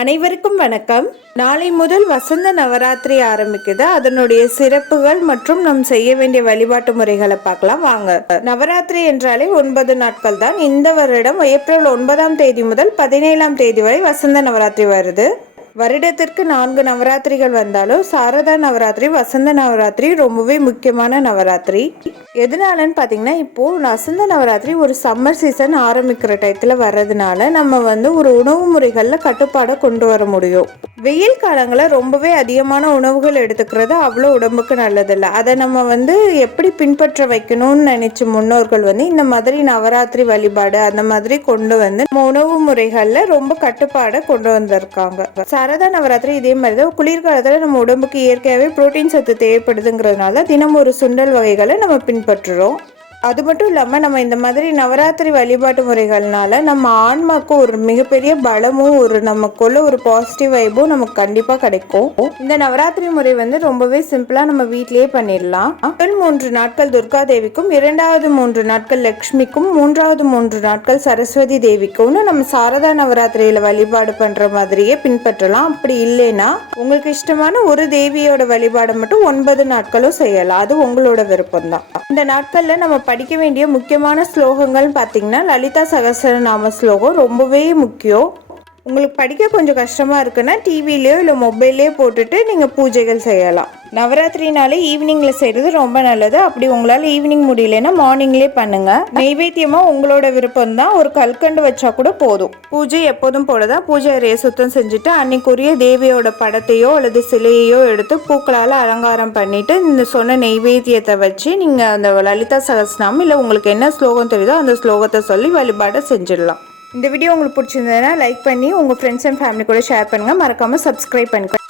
அனைவருக்கும் வணக்கம். நாளை முதல் வசந்த நவராத்திரி ஆரம்பிக்குது. அதனுடைய சிறப்புகள் மற்றும் நம் செய்ய வேண்டிய வழிபாட்டு முறைகளை பார்க்கலாம். வாங்க. நவராத்திரி என்றாலே ஒன்பது நாட்கள் தான் இந்த வருடம் ஏப்ரல் ஒன்பதாம் தேதி முதல் பதினேழாம் தேதி வரை வசந்த நவராத்திரி வருது. வருடத்திற்கு நான்கு நவராத்திரிகள் வந்தாலும் சாரதா நவராத்திரி வசந்த நவராத்திரி ரொம்பவே முக்கியமான நவராத்திரி. எதனாலன்னு பார்த்தீங்கன்னா இப்போது வசந்த நவராத்திரி ஒரு சம்மர் சீசன் ஆரம்பிக்கிற டயத்தில் வர்றதுனால நம்ம வந்து ஒரு உணவு முறைகளில் கட்டுப்பாடை கொண்டு வர முடியும். வெயில் காலங்களில் ரொம்பவே அதிகமான உணவுகள் எடுத்துக்கிறது அவ்வளோ உடம்புக்கு நல்லதில்லை. அதை நம்ம வந்து எப்படி பின்பற்ற வைக்கணும்னு நினச்ச முன்னோர்கள் வந்து இந்த மாதிரி நவராத்திரி வழிபாடு அந்த மாதிரி கொண்டு வந்து நம்ம உணவு முறைகளில் ரொம்ப கட்டுப்பாடை கொண்டு வந்திருக்காங்க. சரதா நவராத்திரி இதே மாதிரி தான் குளிர்காலத்தில் நம்ம உடம்புக்கு இயற்கையாகவே புரோட்டீன் சத்து தேவைப்படுதுங்கிறதுனால தினம் ஒரு சுண்டல் வகைகளை நம்ம பின்பற்றுறோம். அது மட்டும் இல்லாமல் நம்ம இந்த மாதிரி நவராத்திரி வழிபாட்டு முறைகள்னால நம்ம ஆன்மாக்கு ஒரு மிகப்பெரிய பலமும் ஒரு நமக்குள்ள ஒரு பாசிட்டிவ் வைபும் நமக்கு கண்டிப்பாக கிடைக்கும். இந்த நவராத்திரி முறை வந்து ரொம்பவே சிம்பிளாக நம்ம வீட்டிலேயே பண்ணிடலாம். முதல் மூன்று நாட்கள் துர்கா தேவிக்கும் இரண்டாவது மூன்று நாட்கள் லக்ஷ்மிக்கும் மூன்றாவது மூன்று நாட்கள் சரஸ்வதி தேவிக்கும்னு நம்ம சாரதா நவராத்திரியில வழிபாடு பண்ற மாதிரியே பின்பற்றலாம். அப்படி இல்லைன்னா உங்களுக்கு இஷ்டமான ஒரு தேவியோட வழிபாடு மட்டும் ஒன்பது நாட்களும் செய்யலாம். அது உங்களோட விருப்பம் தான் இந்த நாட்கள்ல நம்ம படிக்க வேண்டிய முக்கியமான ஸ்லோகங்கள்னு பார்த்தீங்கன்னா லலிதா சகசரநாம ஸ்லோகம் ரொம்பவே முக்கியம். உங்களுக்கு படிக்க கொஞ்சம் கஷ்டமாக இருக்குன்னா டிவிலேயோ இல்லை மொபைல்லையோ போட்டுட்டு நீங்கள் பூஜைகள் செய்யலாம். நவராத்திரினாலே ஈவினிங்கில் செய்கிறது ரொம்ப நல்லது. அப்படி உங்களால் ஈவினிங் முடியலன்னா மார்னிங்லேயே பண்ணுங்கள் நைவேத்தியமாக உங்களோட விருப்பம் தான் ஒரு கல்கண்டு வச்சா கூட போதும். பூஜை எப்போதும் போல தான் பூஜை அறையை சுத்தம் செஞ்சுட்டு அன்னைக்குரிய தேவியோட படத்தையோ அல்லது சிலையையோ எடுத்து பூக்களால் அலங்காரம் பண்ணிட்டு இந்த சொன்ன நெய்வேத்தியத்தை வச்சு நீங்கள் அந்த லலிதா சகஸ்நாமம் இல்லை உங்களுக்கு என்ன ஸ்லோகம் தெரியுதோ அந்த ஸ்லோகத்தை சொல்லி வழிபாடை செஞ்சிடலாம். இந்த வீடியோ உங்களுக்கு பிடிச்சிருந்ததுன்னா லைக் பண்ணி உங்கள் ஃப்ரெண்ட்ஸ் அண்ட் ஃபேமிலி கூட ஷேர் பண்ணுங்கள் மறக்காமல் சப்ஸ்கிரைப் பண்ணுங்க